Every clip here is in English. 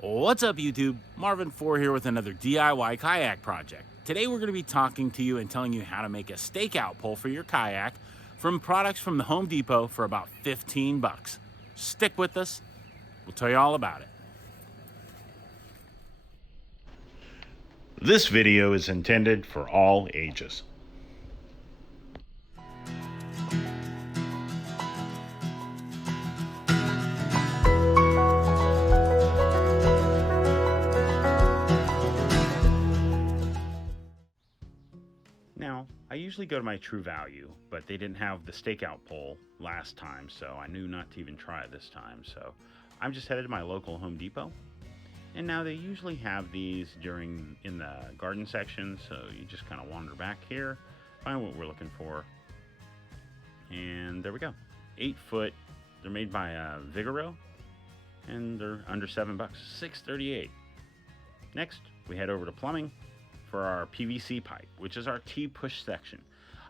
What's up, YouTube? Marvin4 here with another DIY kayak project. Today we're going to be talking to you and telling you how to make a stakeout pole for your kayak from products from the Home Depot for about 15 bucks. Stick with us. We'll tell you all about it. This video is intended for all ages. Now, I usually go to my True Value, but they didn't have the stakeout pole last time, so I knew not to even try it this time. So I'm just headed to my local Home Depot. And now they usually have these in the garden section, so you just kind of wander back here, find what we're looking for, and there we go. 8 foot. They're made by Vigoro, and they're under 7 bucks, $6.38. Next, we head over to plumbing for our PVC pipe, which is our T-push section.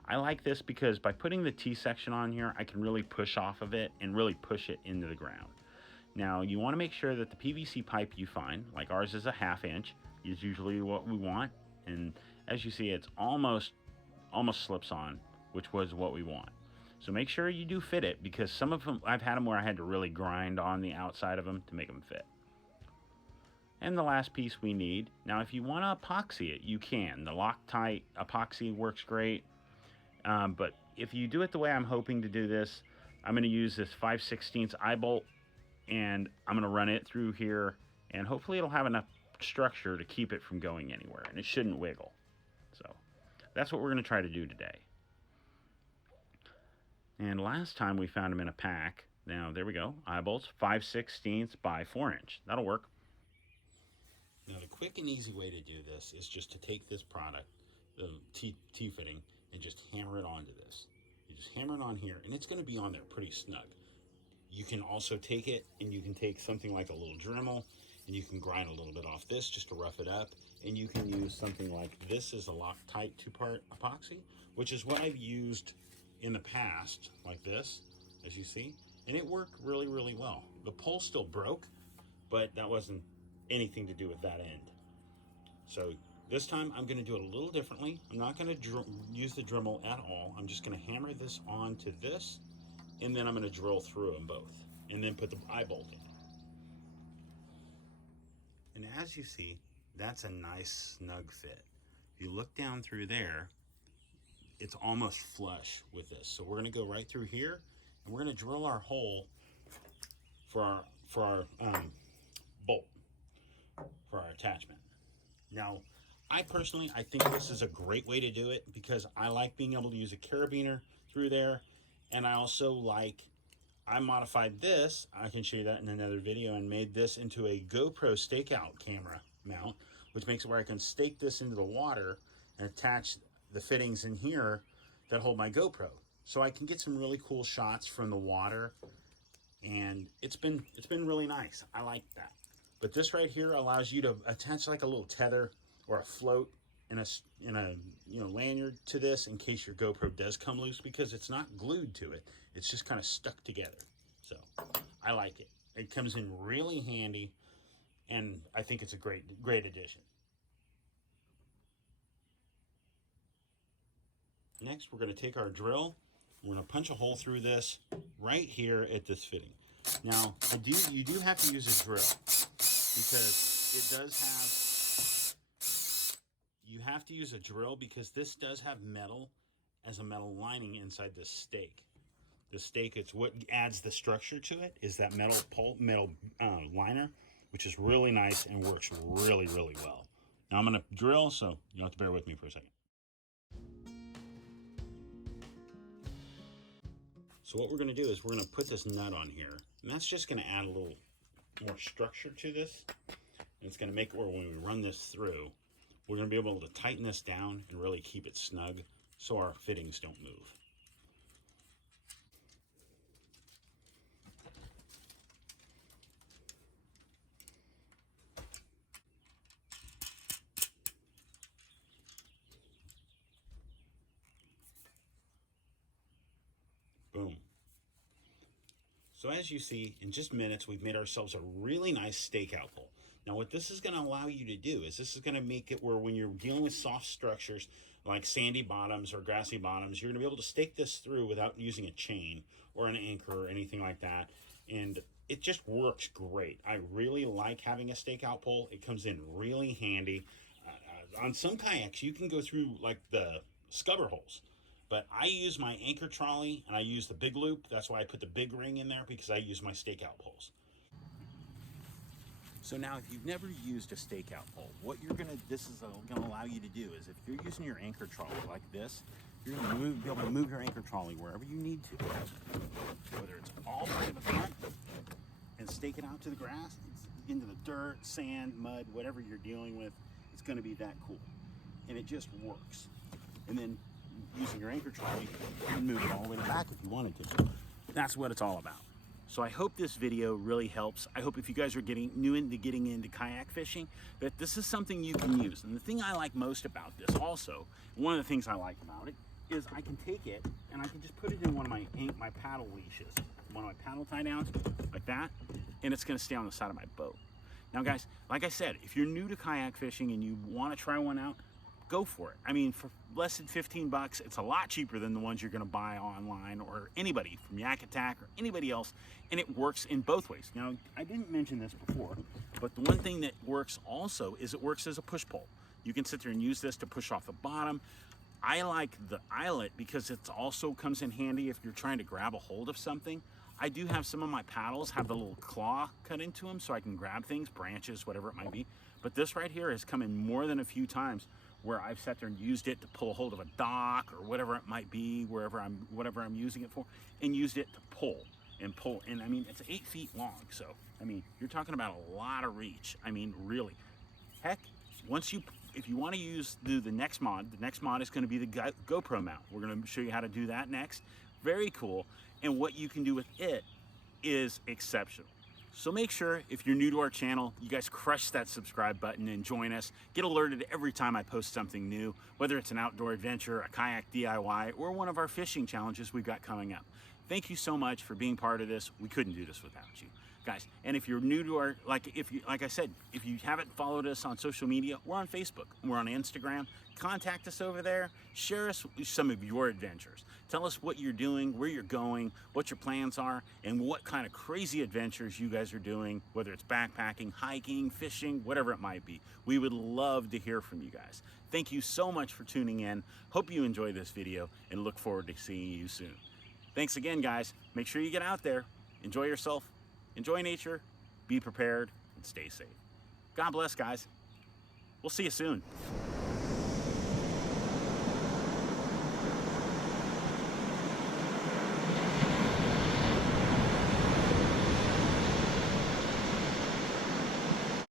I like this because by putting the T section on here, I can really push off of it and really push it into the ground. Now, you want to make sure that the PVC pipe you find, like ours is a 1/2 inch, is usually what we want. And as you see, it's almost slips on, which was what we want. So make sure you do fit it, because some of them, I've had them where I had to really grind on the outside of them to make them fit. And the last piece we need, now if you want to epoxy it, you can. The Loctite epoxy works great. But if you do it the way I'm hoping to do this, I'm going to use this 5/16 eye bolt, and I'm going to run it through here, and hopefully it'll have enough structure to keep it from going anywhere, and it shouldn't wiggle. So that's what we're going to try to do today. And last time we found them in a pack. Now there we go, eye bolts, 5/16 by 4 inch. That'll work. Now the quick and easy way to do this is just to take this product, the T-fitting, and just hammer it onto this. You just hammer it on here, and it's going to be on there pretty snug. You can also take it, and you can take something like a little Dremel, and you can grind a little bit off this just to rough it up. And you can use something like this as a Loctite 2-part epoxy, which is what I've used in the past, like this, as you see. And it worked really, really well. The pole still broke, but that wasn't anything to do with that end. So this time I'm going to do it a little differently. I'm not going to use the Dremel at all. I'm just going to hammer this onto this, and then I'm going to drill through them both, and then put the eye bolt in. And as you see, that's a nice snug fit. If you look down through there, it's almost flush with this. So we're going to go right through here, and we're going to drill our hole for our bolt, for our attachment. Now, I think this is a great way to do it, because I like being able to use a carabiner through there. And I also I modified this, I can show you that in another video, and made this into a GoPro stakeout camera mount, which makes it where I can stake this into the water and attach the fittings in here that hold my GoPro. So I can get some really cool shots from the water, and it's been really nice. I like that. But this right here allows you to attach like a little tether or a float in a lanyard to this, in case your GoPro does come loose, because it's not glued to it. It's just kind of stuck together. So I like it. It comes in really handy, and I think it's a great addition. Next, we're going to take our drill. We're going to punch a hole through this right here at this fitting. Now, you do have to use a drill, because it does have, you have to use a drill, because this does have metal as a metal lining inside this stake. The stake, it's what adds the structure to it, is that metal liner, which is really nice and works really, really well. Now I'm going to drill, so you'll have to bear with me for a second. So what we're going to do is we're going to put this nut on here, and that's just going to add a little more structure to this. And it's going to make it where when we run this through, we're going to be able to tighten this down and really keep it snug so our fittings don't move. Boom. So as you see, in just minutes, we've made ourselves a really nice stakeout pole. Now what this is going to allow you to do is this is going to make it where when you're dealing with soft structures like sandy bottoms or grassy bottoms, you're going to be able to stake this through without using a chain or an anchor or anything like that. And it just works great. I really like having a stakeout pole. It comes in really handy. On some kayaks, you can go through like the scupper holes, but I use my anchor trolley and I use the big loop. That's why I put the big ring in there, because I use my stakeout poles. So now, if you've never used a stakeout pole, what this is gonna allow you to do is, if you're using your anchor trolley like this, you're gonna be able to move your anchor trolley wherever you need to, whether it's all the way to the front and stake it out to the grass, into the dirt, sand, mud, whatever you're dealing with. It's gonna be that cool, and it just works. And then using your anchor trolley, you can move it all the way to the back if you wanted to. That's what it's all about. So I hope this video really helps. I hope if you guys are getting into kayak fishing, that this is something you can use. And the thing I like most about this also, one of the things I like about it, is I can take it and I can just put it in one of my paddle leashes, one of my paddle tie downs, like that, and it's gonna stay on the side of my boat. Now guys, like I said, if you're new to kayak fishing and you wanna try one out, go for it. I mean, for less than 15 bucks, it's a lot cheaper than the ones you're gonna buy online or anybody from Yak Attack or anybody else, and it works in both ways. Now, I didn't mention this before, but the one thing that works also is it works as a push pole. You can sit there and use this to push off the bottom. I like the eyelet because it also comes in handy if you're trying to grab a hold of something. I do have some of my paddles have the little claw cut into them so I can grab things, branches, whatever it might be. But this right here has come in more than a few times where I've sat there and used it to pull a hold of a dock or whatever it might be, whatever I'm using it for, and used it to pull. And I mean, it's 8 feet long. So, I mean, you're talking about a lot of reach. I mean, really. Heck, if you want to do the next mod is going to be the GoPro mount. We're going to show you how to do that next. Very cool. And what you can do with it is exceptional. So make sure, if you're new to our channel, you guys crush that subscribe button and join us. Get alerted every time I post something new, whether it's an outdoor adventure, a kayak DIY, or one of our fishing challenges we've got coming up. Thank you so much for being part of this. We couldn't do this without you. Guys, and if you're new to our, like I said, if you haven't followed us on social media, we're on Facebook, we're on Instagram. Contact us over there. Share us some of your adventures. Tell us what you're doing, where you're going, what your plans are, and what kind of crazy adventures you guys are doing, whether it's backpacking, hiking, fishing, whatever it might be. We would love to hear from you guys. Thank you so much for tuning in. Hope you enjoyed this video and look forward to seeing you soon. Thanks again, guys. Make sure you get out there, enjoy yourself, enjoy nature, be prepared, and stay safe. God bless, guys. We'll see you soon.